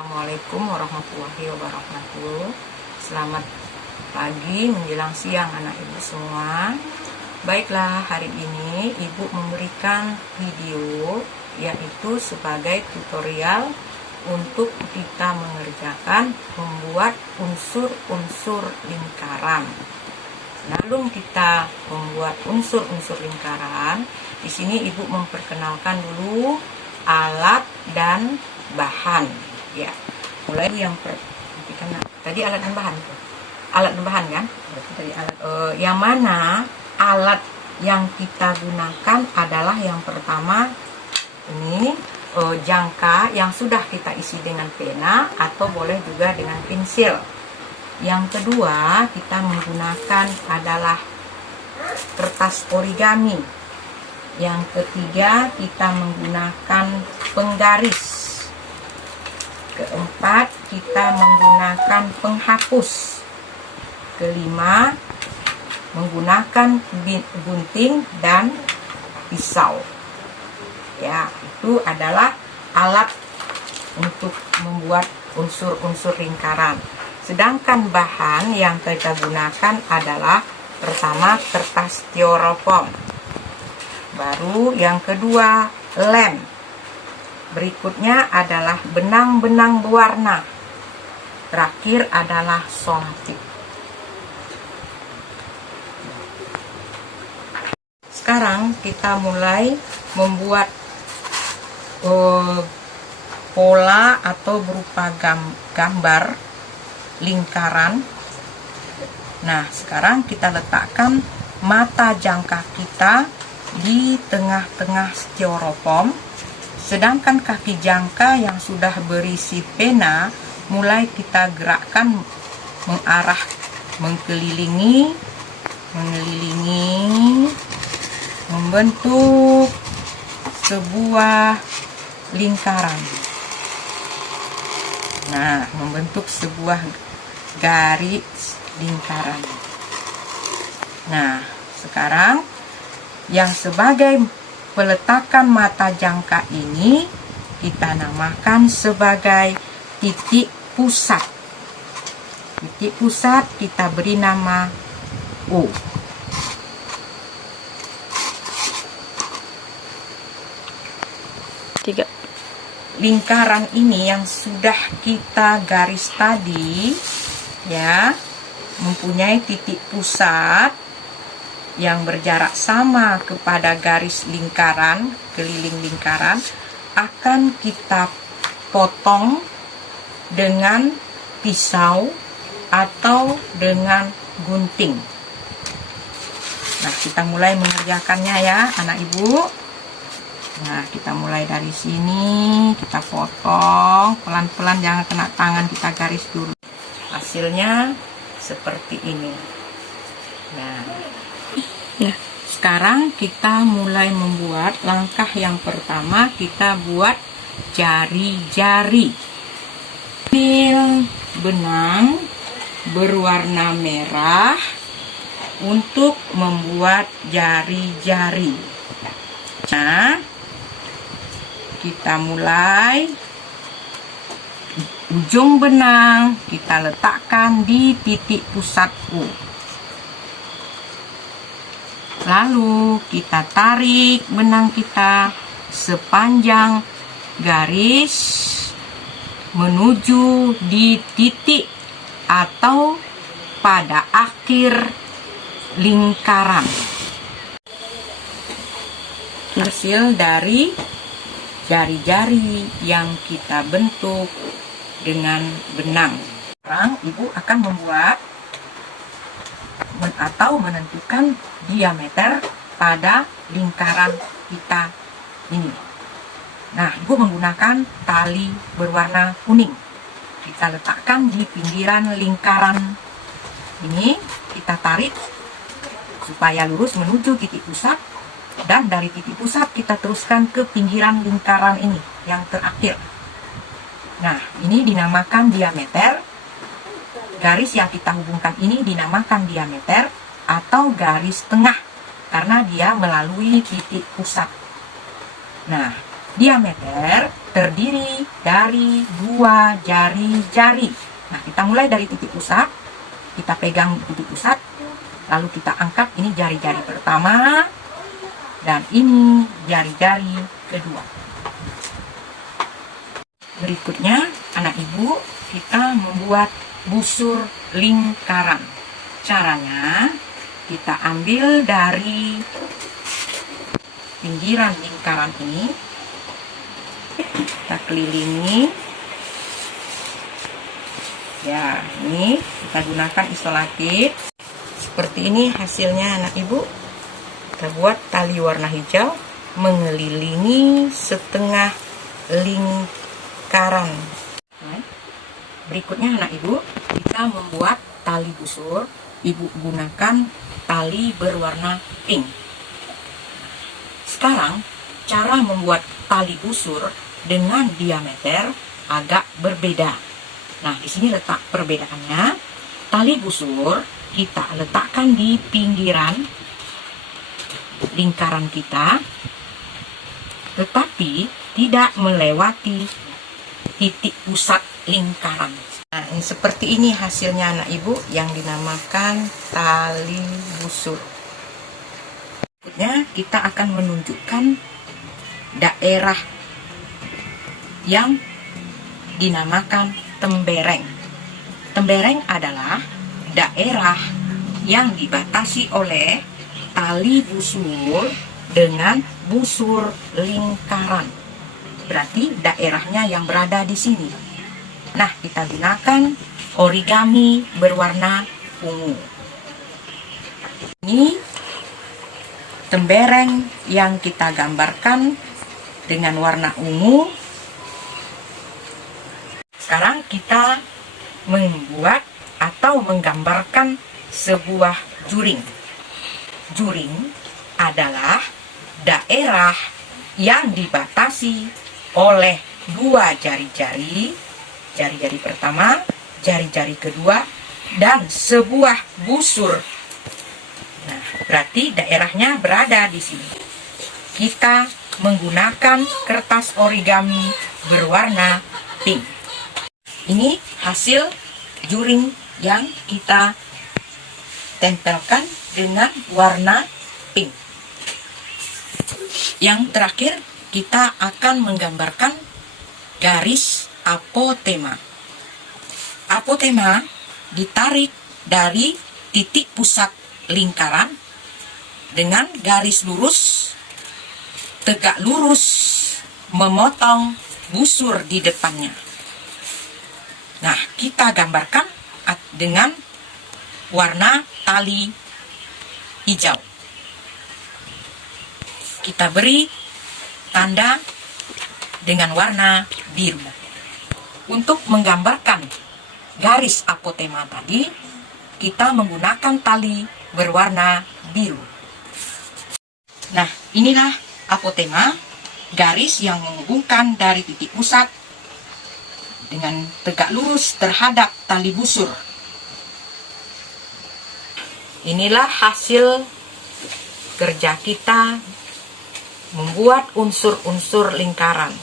Assalamualaikum warahmatullahi wabarakatuh. Selamat pagi menjelang siang anak ibu semua. Baiklah, hari ini ibu memberikan video yaitu sebagai tutorial untuk kita mengerjakan membuat unsur-unsur lingkaran. Sebelum kita membuat unsur-unsur lingkaran, di sini ibu memperkenalkan dulu alat dan bahan. Ya, mulai yang tadi alat dan bahan, kan? Tadi alat. Yang mana alat yang kita gunakan adalah yang pertama ini jangka yang sudah kita isi dengan pena atau boleh juga dengan pensil. Yang kedua kita menggunakan adalah kertas origami. Yang ketiga kita menggunakan penggaris. Keempat, kita menggunakan penghapus. Kelima, menggunakan gunting dan pisau. Ya, itu adalah alat untuk membuat unsur-unsur lingkaran. Sedangkan bahan yang kita gunakan adalah pertama kertas styrofoam. Baru yang kedua lem. Berikutnya adalah benang-benang berwarna. Terakhir adalah sontik. Sekarang kita mulai membuat pola atau berupa gambar lingkaran. Nah, sekarang kita letakkan mata jangka kita di tengah-tengah styrofoam. Sedangkan kaki jangka yang sudah berisi pena mulai kita gerakkan mengarah, mengelilingi, membentuk sebuah lingkaran. Nah, membentuk sebuah garis lingkaran. Nah, sekarang yang sebagai peletakan mata jangka ini kita namakan sebagai titik pusat. Titik pusat kita beri nama O. Tiga. Lingkaran ini yang sudah kita garis tadi, ya, mempunyai titik pusat yang berjarak sama kepada garis lingkaran, keliling lingkaran, akan kita potong dengan pisau atau dengan gunting. Nah, kita mulai mengerjakannya ya, anak ibu. Nah, kita mulai dari sini, kita potong pelan-pelan, jangan kena tangan, kita garis dulu. Hasilnya seperti ini. Nah, sekarang kita mulai membuat langkah yang pertama, kita buat jari-jari. Ambil benang berwarna merah untuk membuat jari-jari. Nah, kita mulai ujung benang kita letakkan di titik pusat U. Lalu kita tarik benang kita sepanjang garis menuju di titik atau pada akhir lingkaran. Hasil dari jari-jari yang kita bentuk dengan benang. Sekarang ibu akan membuat atau menentukan diameter pada lingkaran kita ini. Nah, ibu menggunakan tali berwarna kuning. Kita letakkan di pinggiran lingkaran ini, kita tarik supaya lurus menuju titik pusat, dan dari titik pusat kita teruskan ke pinggiran lingkaran ini yang terakhir. Nah, ini dinamakan diameter. Garis yang kita hubungkan ini dinamakan diameter atau garis tengah karena dia melalui titik pusat. Nah, diameter terdiri dari 2 jari-jari. Nah, kita mulai dari titik pusat. Kita pegang titik pusat, lalu kita angkat. Ini jari-jari pertama, dan ini jari-jari kedua. Berikutnya, anak ibu, kita membuat busur lingkaran. Caranya, kita ambil dari pinggiran lingkaran ini, kita kelilingi. Ya, ini kita gunakan isolatif. Seperti ini hasilnya anak ibu. Kita buat tali warna hijau mengelilingi setengah lingkaran. Berikutnya anak ibu, kita membuat tali busur. Ibu gunakan tali berwarna pink. Sekarang, cara membuat tali busur dengan diameter agak berbeda. Nah, di sini letak perbedaannya. Tali busur kita letakkan di pinggiran lingkaran kita, tetapi tidak melewati titik pusat lingkaran. Nah, ini seperti ini hasilnya anak ibu yang dinamakan tali busur. Berikutnya kita akan menunjukkan daerah yang dinamakan tembereng. Tembereng adalah daerah yang dibatasi oleh tali busur dengan busur lingkaran. Berarti daerahnya yang berada di sini. Nah, kita gunakan origami berwarna ungu. Ini tembereng yang kita gambarkan dengan warna ungu. Sekarang kita membuat atau menggambarkan sebuah juring. Juring adalah daerah yang dibatasi oleh 2 jari-jari, jari-jari pertama, jari-jari kedua, dan sebuah busur. Nah, berarti daerahnya berada di sini. Kita menggunakan kertas origami berwarna pink. Ini hasil juring yang kita tempelkan dengan warna pink. Yang terakhir, kita akan menggambarkan garis apotema. Apotema ditarik dari titik pusat lingkaran dengan garis lurus, tegak lurus, memotong busur di depannya. Nah, kita gambarkan dengan warna tali hijau. Kita beri tanda dengan warna biru. Untuk menggambarkan garis apotema tadi, kita menggunakan tali berwarna biru. Nah, inilah apotema, garis yang menghubungkan dari titik pusat dengan tegak lurus terhadap tali busur. Inilah hasil kerja kita membuat unsur-unsur lingkaran.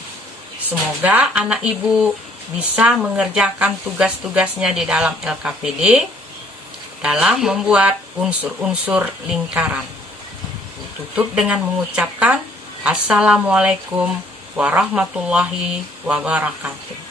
Semoga anak ibu bisa mengerjakan tugas-tugasnya di dalam LKPD dalam membuat unsur-unsur lingkaran. Tutup dengan mengucapkan Assalamualaikum warahmatullahi wabarakatuh.